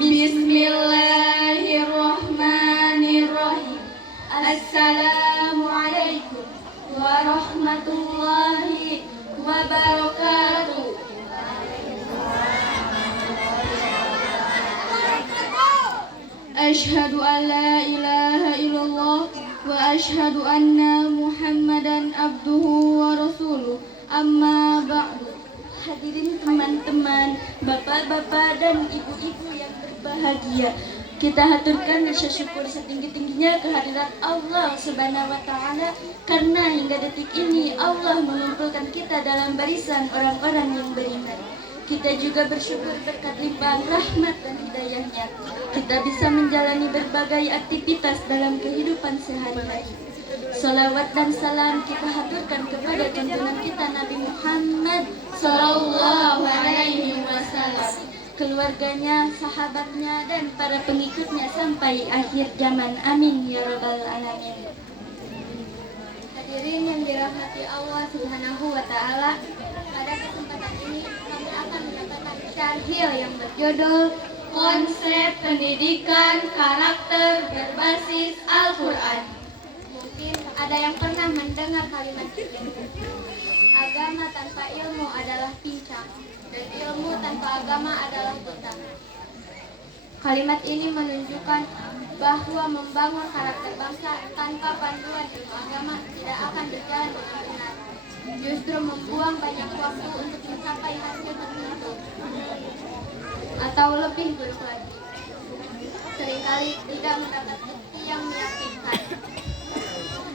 Bismillahirrahmanirrahim. Assalamualaikum warahmatullahi wabarakatuh. Asyhadu an la ilaha illallah wa asyhadu anna Muhammadan abduhu wa rasuluh. Amma ba'du. Hadirin teman-teman, bapak-bapak dan ibu-ibu yang berbahagia, kita haturkan rasa syukur setinggi-tingginya kehadirat Allah Subhanahu wa Ta'ala, karena hingga detik ini Allah mengumpulkan kita dalam barisan orang-orang yang beriman. Kita juga bersyukur berkat limpahan rahmat dan hidayahnya, kita bisa menjalani berbagai aktivitas dalam kehidupan sehari-hari. Salawat dan salam kita haturkan kepada junjungan kita Nabi Muhammad Sallallahu Alaihi Wasallam, keluarganya, sahabatnya, dan para pengikutnya sampai akhir zaman. Amin ya rabbal alamin. Hadirin yang dirahmati Allah Subhanahu wa Ta'ala, pada kesempatan ini kami akan mendapatkan syarhil yang berjudul Konsep Pendidikan Karakter Berbasis Al-Quran. Mungkin ada yang pernah mendengar kalimat ini. Agama tanpa ilmu adalah pincang, dan ilmu tanpa agama adalah buta. Kalimat ini menunjukkan bahwa membangun karakter bangsa tanpa panduan ilmu agama tidak akan berjalan dengan benar. Justru membuang banyak waktu untuk mencapai hasil tertentu, atau lebih buruk lagi, seringkali tidak mendapat bukti yang meyakinkan.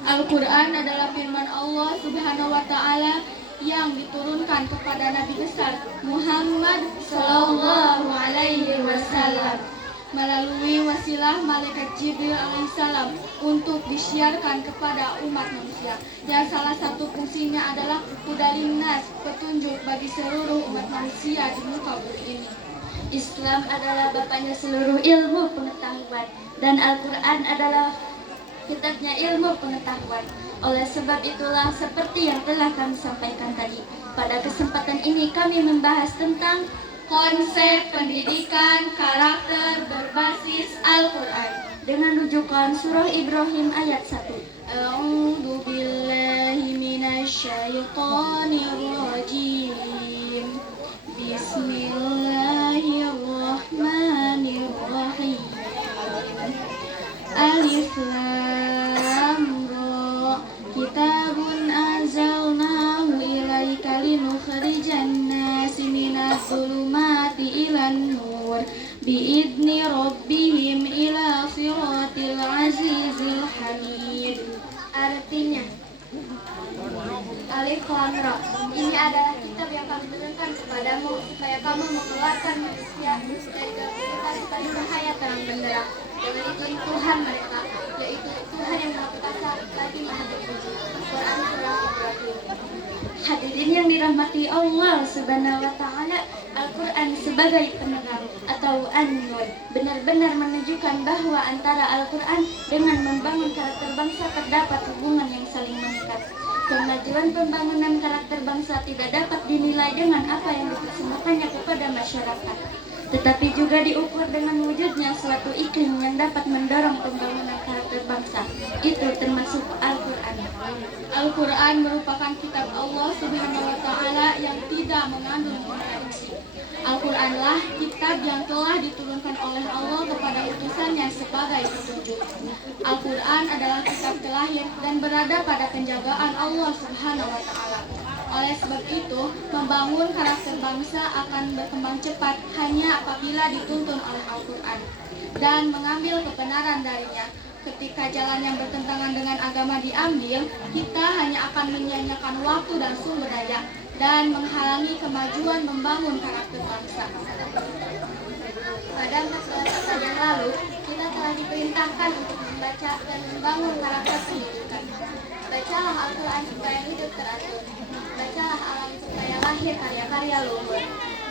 Al-Quran adalah firman Allah Subhanahu wa Ta'ala yang diturunkan kepada Nabi besar Muhammad Sallallahu Alaihi Wasallam melalui wasilah malaikat Jibril alaihissalam untuk disiarkan kepada umat manusia, yang salah satu fungsinya adalah hudalinnas, petunjuk bagi seluruh umat manusia di muka bumi ini. Islam adalah bapaknya seluruh ilmu pengetahuan, dan Al-Quran adalah kitabnya ilmu pengetahuan. Oleh sebab itulah, seperti yang telah kami sampaikan tadi, pada kesempatan ini kami membahas tentang konsep pendidikan karakter berbasis Al-Quran dengan rujukan surah Ibrahim ayat 1. A'udzu billahi minasyaitonir rajim. Bismillahirrahmanirrahim. Alif Lam Ra. Kitabun anzalnahu ilaika linukhrijan nasi minadh dhulumati ilan nur biidzni rabbihim ila siratil azizil hamid. Artinya, Alif Lam Ra, ini adalah kitab yang kami turunkan kepadamu supaya kamu mengeluarkan manusia dari kegelapan kepada cahaya terang benderang dengan izin Tuhan mereka, yaitu Tuhan yang Maha Perkasa lagi Maha Terpuji. Quran Surah Ibrahim. Hadirin yang dirahmati Allah Subhanahu wa Ta'ala, Al-Quran sebagai penerang atau An-Nur benar-benar menunjukkan bahwa antara Al-Quran dengan membangun karakter bangsa terdapat hubungan yang saling mengikat. Kemajuan pembangunan karakter bangsa tidak dapat dinilai dengan apa yang dipersembahkannya kepada masyarakat, tetapi juga diukur dengan wujudnya suatu iklim yang dapat mendorong pembangunan karakter bangsa. Itu termasuk Al-Quran. Al-Quran merupakan kitab Allah Subhanahu wa Ta'ala yang tidak mengandung kontradiksi. Al-Quranlah kitab yang telah diturunkan oleh Allah kepada utusannya sebagai petunjuk. Al-Quran adalah kitab terakhir dan berada pada penjagaan Allah Subhanahu wa Ta'ala. Oleh sebab itu, membangun karakter bangsa akan berkembang cepat hanya apabila dituntun oleh Al-Quran dan mengambil kebenaran darinya. Ketika jalan yang bertentangan dengan agama diambil, kita hanya akan menyia-nyiakan waktu dan sumber daya dan menghalangi kemajuan membangun karakter bangsa. Pada 14 tahun yang lalu, kita telah diperintahkan untuk membaca dan membangun karakter pendidikan. Bacalah Al-Quran supaya hidup teratur. Bacalah alam supaya lahir karya-karya luhur.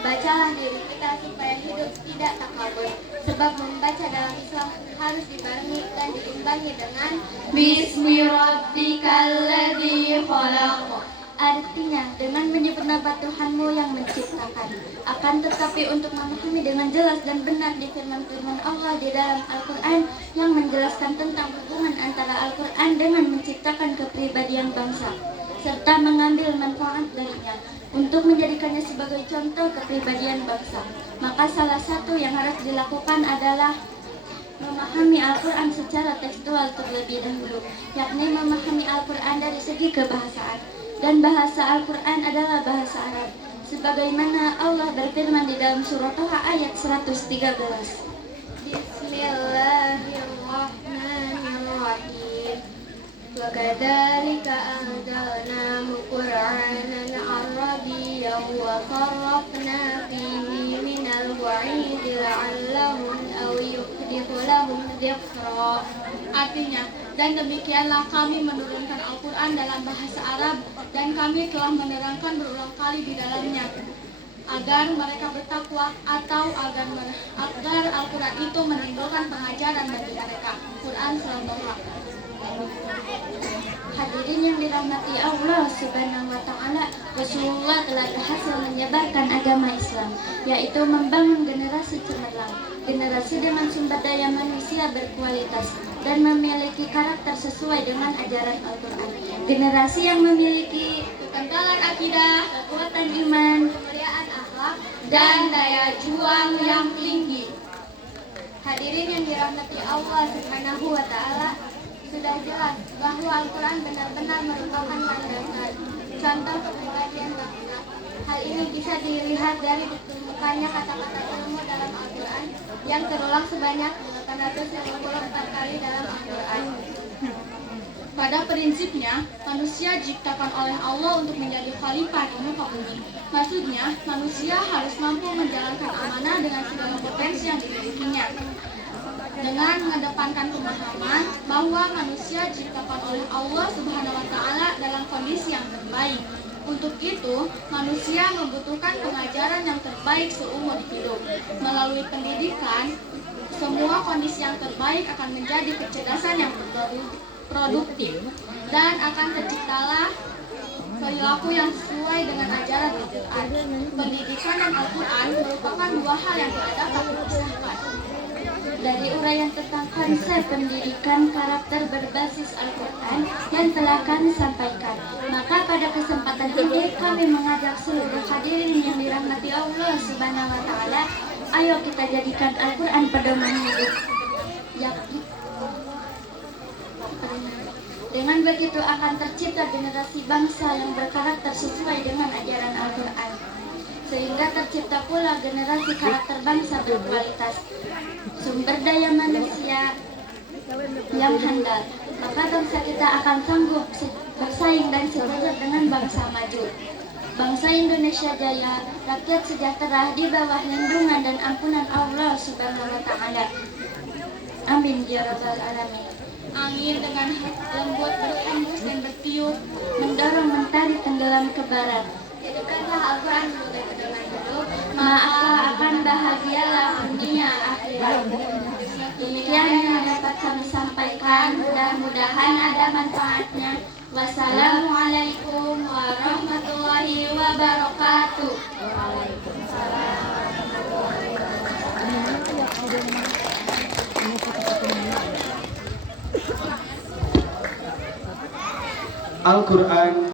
Bacalah diri kita supaya hidup tidak takabur. Sebab membaca dalam Islam harus dibarengi dan diimbangi dengan Bismi rabbikal ladzi khalaq. Artinya, dengan menyebut nama Tuhanmu yang menciptakan. Akan tetapi untuk memahami dengan jelas dan benar di firman-firman Allah di dalam Al-Quran yang menjelaskan tentang hubungan antara Al-Quran dengan menciptakan kepribadian bangsa, serta mengambil manfaat darinya untuk menjadikannya sebagai contoh kepribadian bangsa. Maka salah satu yang harus dilakukan adalah memahami Al-Quran secara tekstual terlebih dahulu, yakni memahami Al-Quran dari segi kebahasaan. Dan bahasa Al-Quran adalah bahasa Arab, sebagaimana Allah berfirman di dalam surah Toha ayat 113. Bismillahirrahmanirrahim. Wa kadzalika anzalnahu Qur'anan Arabiyyan wa sarrafna fihi minal wa'idi la'allahum aw yuhdithu lahum dzikra. Artinya, dan demikianlah kami menurunkan Al-Quran dalam bahasa Arab, dan kami telah menerangkan berulang kali di dalamnya agar mereka bertakwa atau agar Al-Quran itu menimbulkan pengajaran bagi mereka. Quran Surah Toha. Hadirin yang dirahmati Allah Subhanahu wa Ta'ala, Rasulullah telah berhasil menyebarkan agama Islam, yaitu membangun generasi cemerlang, generasi dengan sumber daya manusia berkualitas dan memiliki karakter sesuai dengan ajaran Al-Quran. Generasi yang memiliki Kekentalan akidah, kekuatan iman, Kemuliaan akhlak. dan daya juang yang tinggi. Hadirin yang dirahmati Allah Subhanahu wa Ta'ala, sudah jelas bahwa Al-Quran benar-benar merupakan landasan contoh kepribadian bangsa. Hal ini bisa dilihat dari ditemukannya kata-kata ilmu dalam Al-Quran yang terulang sebanyak 854 kali dalam Al-Quran. Pada prinsipnya, manusia diciptakan oleh Allah untuk menjadi khalifah di muka bumi. Maksudnya, manusia harus mampu menjalankan amanah dengan segala potensi yang dimilikinya, dengan mengedepankan pemahaman bahwa manusia diciptakan oleh Allah Subhanahu wa Ta'ala dalam kondisi yang terbaik. Untuk itu, manusia membutuhkan pengajaran yang terbaik seumur hidup. Melalui pendidikan, semua kondisi yang terbaik akan menjadi kecerdasan yang produktif, dan akan terciptalah perilaku yang sesuai dengan ajaran Al-Quran. Pendidikan dan Al-Quran merupakan dua hal yang tidak dapat dipisahkan. Dari uraian tentang konsep pendidikan karakter berbasis Al-Quran yang telah kami sampaikan, maka pada kesempatan ini kami mengajak seluruh hadirin yang dirahmati Allah Subhanahu wa Ta'ala, ayo kita jadikan Al-Quran pedoman hidup. Dengan begitu akan tercipta generasi bangsa yang berkarakter sesuai dengan ajaran Al-Quran, sehingga tercipta pula generasi karakter bangsa berkualitas, sumber daya manusia yang handal. Maka bangsa kita akan sanggup bersaing dan sejajar dengan bangsa maju. Bangsa Indonesia Jaya, rakyat sejahtera di bawah lindungan dan ampunan Allah Subhanahu wa Ta'ala. Amin ya rabbal alamin. Angin dengan lembut berhembus dan bertiup, Mendorong mentari tenggelam ke barat, Hidupkanlah Al-Quran sebagai pedoman hidup, maka akan bahagialah dunia akhirat. Demikian yang dapat kami sampaikan, mudah-mudahan ada manfaatnya. Wassalamualaikum warahmatullahi wabarakatuh. Al-Quran